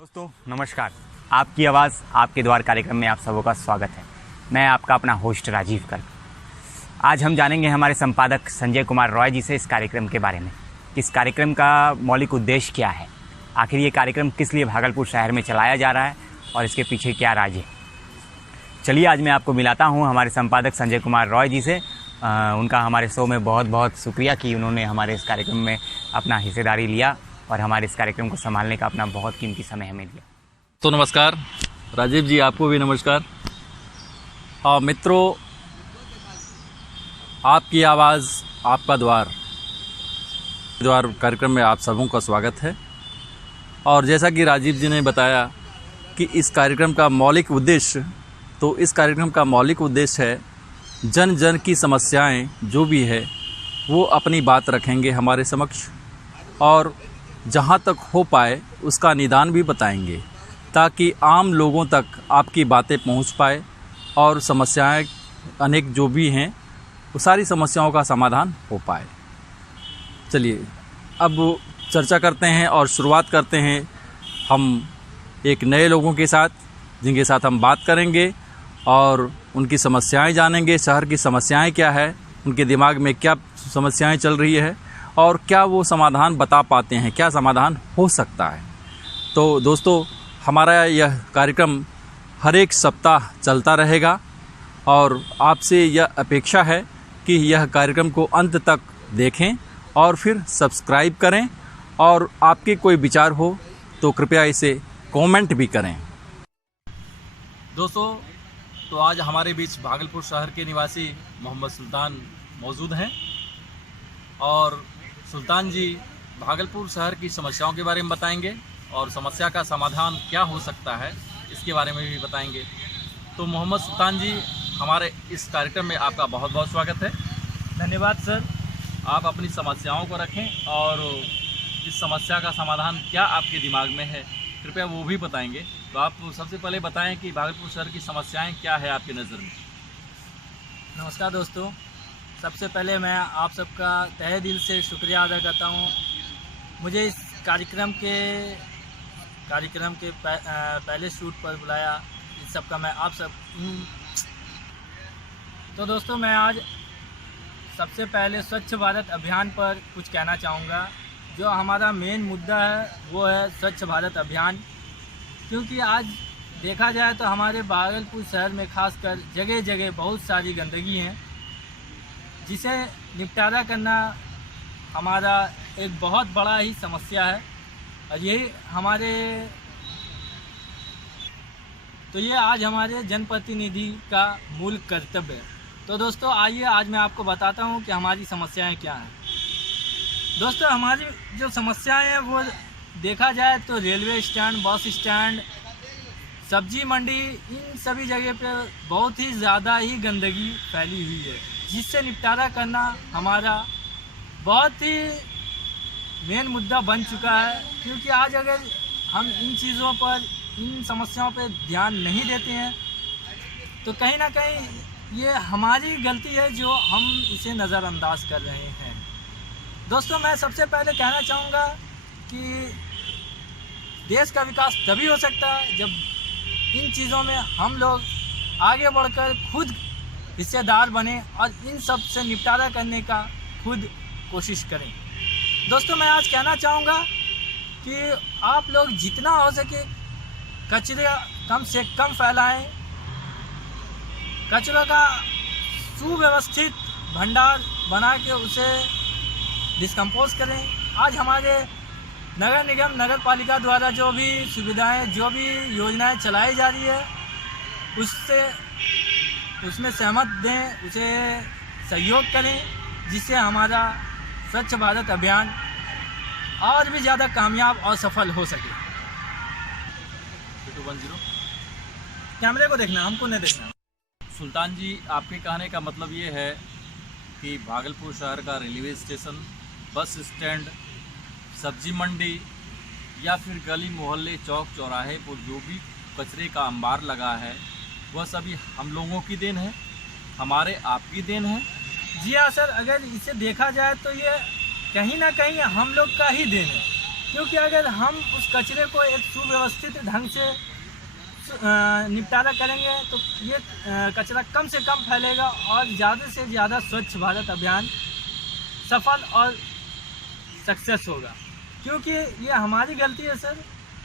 दोस्तों नमस्कार। आपकी आवाज़ आपके द्वार कार्यक्रम में आप सबों का स्वागत है। मैं आपका अपना होस्ट राजीव गर्ग। आज हम जानेंगे हमारे संपादक संजय कुमार रॉय जी से इस कार्यक्रम के बारे में। इस कार्यक्रम का मौलिक उद्देश्य क्या है, आखिर ये कार्यक्रम किस लिए भागलपुर शहर में चलाया जा रहा है और इसके पीछे क्या राज है। चलिए आज मैं आपको मिलाता हूँ हमारे संपादक संजय कुमार रॉय जी से। उनका हमारे शो में बहुत बहुत शुक्रिया कि उन्होंने हमारे इस कार्यक्रम में अपना हिस्सेदारी लिया और हमारे इस कार्यक्रम को संभालने का अपना बहुत कीमती समय हमें दिया। तो नमस्कार राजीव जी, आपको भी नमस्कार। मित्रों, आपकी आवाज़ आपका द्वार कार्यक्रम में आप सबों का स्वागत है। और जैसा कि राजीव जी ने बताया कि इस कार्यक्रम का मौलिक उद्देश्य, तो इस कार्यक्रम का मौलिक उद्देश्य है जन जन की समस्याएं जो भी है वो अपनी बात रखेंगे हमारे समक्ष, और जहां तक हो पाए उसका निदान भी बताएंगे ताकि आम लोगों तक आपकी बातें पहुंच पाए और समस्याएं अनेक जो भी हैं वो सारी समस्याओं का समाधान हो पाए। चलिए अब चर्चा करते हैं और शुरुआत करते हैं हम एक नए लोगों के साथ, जिनके साथ हम बात करेंगे और उनकी समस्याएं जानेंगे। शहर की समस्याएं क्या है, उनके दिमाग में क्या समस्याएं चल रही है और क्या वो समाधान बता पाते हैं, क्या समाधान हो सकता है। तो दोस्तों, हमारा यह कार्यक्रम हर एक सप्ताह चलता रहेगा और आपसे यह अपेक्षा है कि यह कार्यक्रम को अंत तक देखें और फिर सब्सक्राइब करें, और आपके कोई विचार हो तो कृपया इसे कमेंट भी करें। दोस्तों, तो आज हमारे बीच भागलपुर शहर के निवासी मोहम्मद सुल्तान मौजूद हैं और सुल्तान जी भागलपुर शहर की समस्याओं के बारे में बताएंगे और समस्या का समाधान क्या हो सकता है इसके बारे में भी बताएंगे। तो मोहम्मद सुल्तान जी, हमारे इस कार्यक्रम में आपका बहुत बहुत स्वागत है। धन्यवाद सर। आप अपनी समस्याओं को रखें और इस समस्या का समाधान क्या आपके दिमाग में है कृपया वो भी बताएंगे। तो आप सबसे पहले बताएं कि भागलपुर शहर की समस्याएं क्या है आपकी नज़र में। नमस्कार दोस्तों, सबसे पहले मैं आप सबका तहे दिल से शुक्रिया अदा करता हूँ मुझे इस कार्यक्रम के पहले शूट पर बुलाया। इस सब का मैं आप सब तो दोस्तों, मैं आज सबसे पहले स्वच्छ भारत अभियान पर कुछ कहना चाहूँगा। जो हमारा मेन मुद्दा है वो है स्वच्छ भारत अभियान, क्योंकि आज देखा जाए तो हमारे भागलपुर शहर में खासकर जगह जगह बहुत सारी गंदगी हैं, जिसे निपटारा करना हमारा एक बहुत बड़ा ही समस्या है। और ये आज हमारे जनप्रतिनिधि का मूल कर्तव्य है। तो दोस्तों, आइए आज मैं आपको बताता हूँ कि हमारी समस्याएं क्या हैं। दोस्तों, हमारी जो समस्याएं हैं वो देखा जाए तो रेलवे स्टैंड, बस स्टैंड, सब्जी मंडी, इन सभी जगह पे बहुत ही ज़्यादा ही गंदगी फैली हुई है, जिससे निपटारा करना हमारा बहुत ही मेन मुद्दा बन चुका है। क्योंकि आज अगर हम इन चीज़ों पर, इन समस्याओं पर ध्यान नहीं देते हैं तो कहीं ना कहीं ये हमारी गलती है जो हम इसे नज़रअंदाज कर रहे हैं। दोस्तों, मैं सबसे पहले कहना चाहूँगा कि देश का विकास तभी हो सकता है जब इन चीज़ों में हम लोग आगे बढ़कर खुद हिस्सेदार बने और इन सब से निपटारा करने का खुद कोशिश करें। दोस्तों, मैं आज कहना चाहूँगा कि आप लोग जितना हो सके कचरे कम से कम फैलाएं, कचरों का सुव्यवस्थित भंडार बना के उसे डिस्कम्पोज करें। आज हमारे नगर निगम, नगर पालिका द्वारा जो भी सुविधाएं, जो भी योजनाएं चलाई जा रही है उसमें सहमत दें, उसे सहयोग करें, जिससे हमारा स्वच्छ भारत अभियान और भी ज़्यादा कामयाब और सफल हो सके। 210 कैमरे को देखना, हमको नहीं देखना। सुल्तान जी, आपके कहने का मतलब ये है कि भागलपुर शहर का रेलवे स्टेशन, बस स्टैंड, सब्जी मंडी या फिर गली मोहल्ले, चौक चौराहे पर जो भी कचरे का अंबार लगा है वह सभी हम लोगों की देन है, हमारे आपकी देन है। जी हाँ सर, अगर इसे देखा जाए तो ये कहीं ना कहीं हम लोग का ही देन है। क्योंकि अगर हम उस कचरे को एक सुव्यवस्थित ढंग से निपटारा करेंगे तो ये कचरा कम से कम फैलेगा और ज़्यादा से ज़्यादा स्वच्छ भारत अभियान सफल और सक्सेस होगा। क्योंकि ये हमारी गलती है सर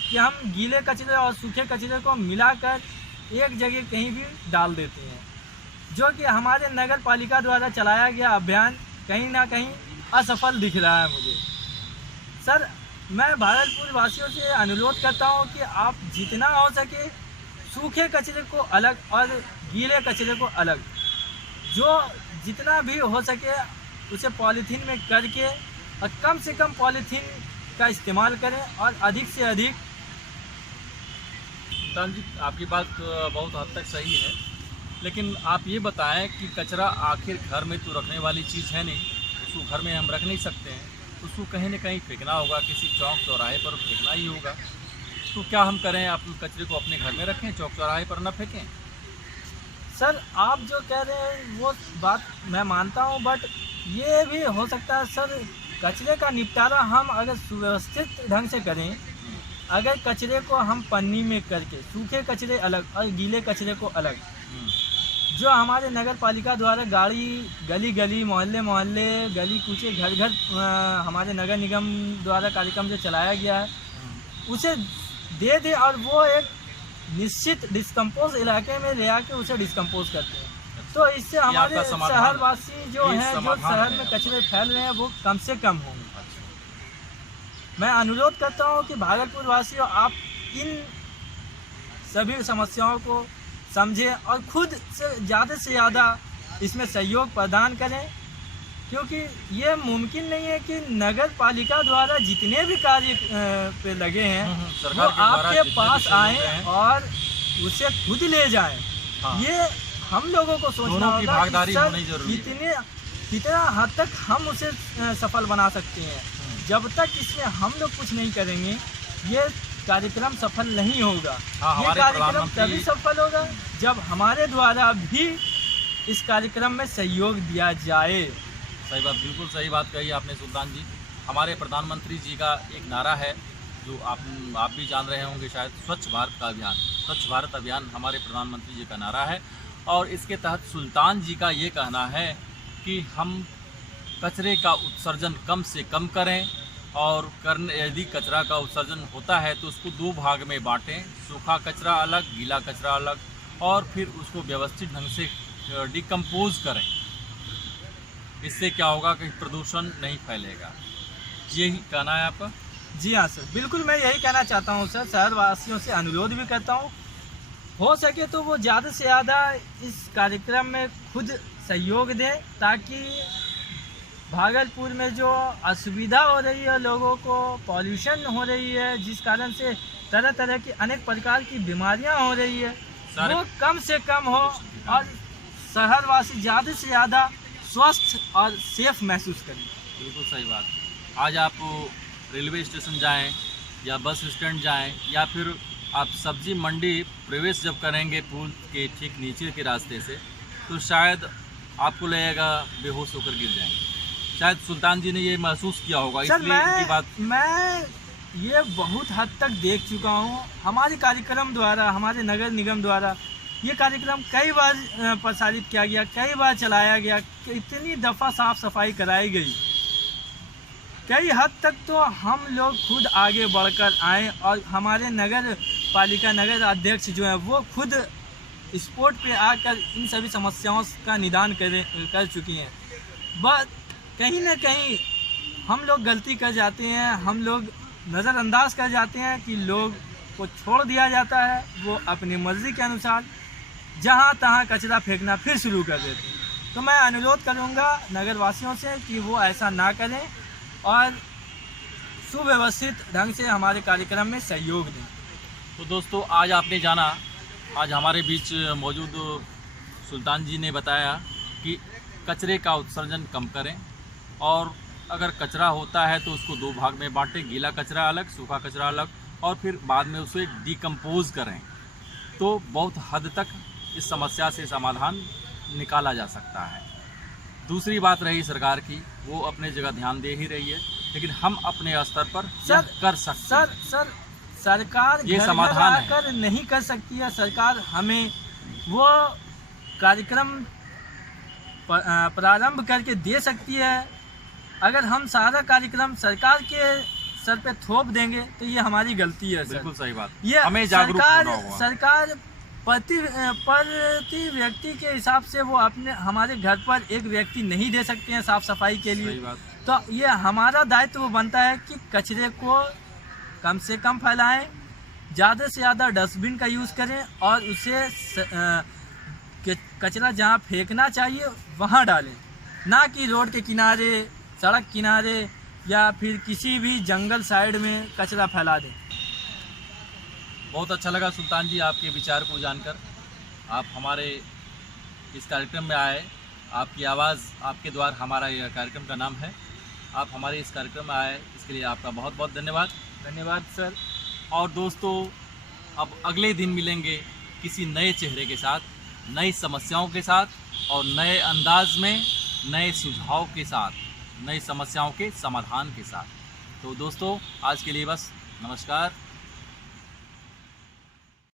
कि हम गीले कचरे और सूखे कचरे को मिलाकर एक जगह कहीं भी डाल देते हैं, जो कि हमारे नगर पालिका द्वारा चलाया गया अभियान कहीं ना कहीं असफल दिख रहा है मुझे। सर मैं भागलपुर वासियों से अनुरोध करता हूं कि आप जितना हो सके सूखे कचरे को अलग और गीले कचरे को अलग, जो जितना भी हो सके उसे पॉलीथीन में करके और कम से कम पॉलीथीन का इस्तेमाल करें और अधिक से अधिक। सुल्तान जी, आपकी बात बहुत हद तक सही है, लेकिन आप ये बताएं कि कचरा आखिर घर में तो रखने वाली चीज़ है नहीं, उसको घर में हम रख नहीं सकते हैं, उसको कहीं न कहीं फेंकना होगा, किसी चौक चौराहे पर फेंकना ही होगा। तो क्या हम करें, आप कचरे को अपने घर में रखें, चौक चौराहे पर न फेंकें? सर आप जो कह रहे हैं वो बात मैं मानता हूँ, बट ये भी हो सकता है सर कचरे का निपटारा हम अगर सुव्यवस्थित ढंग से करें, अगर कचरे को हम पन्नी में करके सूखे कचरे अलग और गीले कचरे को अलग, जो हमारे नगर पालिका द्वारा गाड़ी गली गली मोहल्ले मोहल्ले गली कूचे घर घर हमारे नगर निगम द्वारा कार्यक्रम जो चलाया गया है उसे दे दे और वो एक निश्चित डिस्कम्पोज इलाके में ले आके उसे डिस्कम्पोज करते हैं, तो इससे हमारे शहरवासी जो हैं जो शहर में कचरे फैल रहे हैं वो कम से कम होंगे। मैं अनुरोध करता हूं कि भागलपुर वासियों आप इन सभी समस्याओं को समझें और खुद से ज़्यादा इसमें सहयोग प्रदान करें, क्योंकि ये मुमकिन नहीं है कि नगर पालिका द्वारा जितने भी कार्य पे लगे हैं वो आपके पास आएं और उसे खुद ले जाएं। हाँ। ये हम लोगों को सोचना होगा कि सर कितना हद तक हम उसे सफल बना सकते हैं। जब तक इसमें हम लोग कुछ नहीं करेंगे ये कार्यक्रम सफल नहीं होगा। ये कार्यक्रम तभी सफल होगा जब हमारे द्वारा भी इस कार्यक्रम में सहयोग दिया जाए। सही बात, बिल्कुल सही बात कही आपने सुल्तान जी। हमारे प्रधानमंत्री जी का एक नारा है जो आप भी जान रहे होंगे शायद, स्वच्छ भारत का अभियान। स्वच्छ भारत अभियान हमारे प्रधानमंत्री जी का नारा है और इसके तहत सुल्तान जी का ये कहना है कि हम कचरे का उत्सर्जन कम से कम करें और यदि कचरा का उत्सर्जन होता है तो उसको 2 भाग में बांटें, सूखा कचरा अलग, गीला कचरा अलग, और फिर उसको व्यवस्थित ढंग से डिकम्पोज करें। इससे क्या होगा कि प्रदूषण नहीं फैलेगा। यही कहना है आपका? जी हाँ सर, बिल्कुल मैं यही कहना चाहता हूँ सर। शहरवासियों से अनुरोध भी करता हूँ, हो सके तो वो ज़्यादा से ज़्यादा इस कार्यक्रम में खुद सहयोग दें, ताकि भागलपुर में जो असुविधा हो रही है, लोगों को पॉल्यूशन हो रही है, जिस कारण से तरह तरह की अनेक प्रकार की बीमारियां हो रही है, वो कम से कम हो और शहरवासी ज़्यादा से ज़्यादा स्वस्थ और सेफ महसूस करें। बिल्कुल सही बात। आज आप रेलवे स्टेशन जाएं या बस स्टैंड जाएं या फिर आप सब्जी मंडी प्रवेश जब करेंगे पुल के ठीक नीचे के रास्ते से, तो शायद आपको लगेगा बेहोश होकर गिर जाएंगे। शायद सुल्तान जी ने ये महसूस किया होगा, इसलिए इनकी बात मैं ये बहुत हद तक देख चुका हूँ। हमारे कार्यक्रम द्वारा, हमारे नगर निगम द्वारा ये कार्यक्रम कई बार प्रसारित किया गया, कई बार चलाया गया, इतनी दफ़ा साफ सफाई कराई गई। कई हद तक तो हम लोग खुद आगे बढ़कर आए और हमारे नगर पालिका नगर अध्यक्ष जो हैं वो खुद स्पॉट पे आकर इन सभी समस्याओं का निदान कर चुकी हैं। बस कहीं ना कहीं हम लोग गलती कर जाते हैं, हम लोग नज़रअंदाज कर जाते हैं कि लोग को छोड़ दिया जाता है, वो अपनी मर्ज़ी के अनुसार जहाँ तहाँ कचरा फेंकना फिर शुरू कर देते हैं। तो मैं अनुरोध करूँगा नगर वासियों से कि वो ऐसा ना करें और सुव्यवस्थित ढंग से हमारे कार्यक्रम में सहयोग दें। तो दोस्तों, आज आपने जाना, आज हमारे बीच मौजूद सुल्तान जी ने बताया कि कचरे का उत्सर्जन कम करें और अगर कचरा होता है तो उसको 2 भाग में बांटें, गीला कचरा अलग, सूखा कचरा अलग, और फिर बाद में उसे डिकम्पोज करें, तो बहुत हद तक इस समस्या से समाधान निकाला जा सकता है। दूसरी बात रही सरकार की, वो अपने जगह ध्यान दे ही रही है। लेकिन हम अपने स्तर पर सर, यह कर सकते हैं। सर सरकार ये घर समाधान है। आकर नहीं कर सकती है। सरकार हमें वो कार्यक्रम प्रारंभ करके दे सकती है। अगर हम सारा कार्यक्रम सरकार के सर पे थोप देंगे तो ये हमारी गलती है सर। बिल्कुल सही बात। ये हमें जागरूक होना होगा। सरकार प्रति व्यक्ति के हिसाब से वो अपने हमारे घर पर एक व्यक्ति नहीं दे सकते हैं साफ सफाई के लिए। सही बात। तो ये हमारा दायित्व बनता है कि कचरे को कम से कम फैलाएं, ज़्यादा से ज़्यादा डस्टबिन का यूज़ करें और उसे कचरा जहाँ फेंकना चाहिए वहाँ डालें, ना कि रोड के किनारे, सड़क किनारे या फिर किसी भी जंगल साइड में कचरा फैला दें। बहुत अच्छा लगा सुल्तान जी आपके विचार को जानकर। आप हमारे इस कार्यक्रम में आए, आपकी आवाज़ आपके द्वार हमारा यह कार्यक्रम का नाम है। आप हमारे इस कार्यक्रम में आए, इसके लिए आपका बहुत बहुत धन्यवाद। धन्यवाद सर। और दोस्तों, अब अगले दिन मिलेंगे किसी नए चेहरे के साथ, नई समस्याओं के साथ और नए अंदाज में, नए सुझाव के साथ, नई समस्याओं के समाधान के साथ। तो दोस्तों, आज के लिए बस नमस्कार।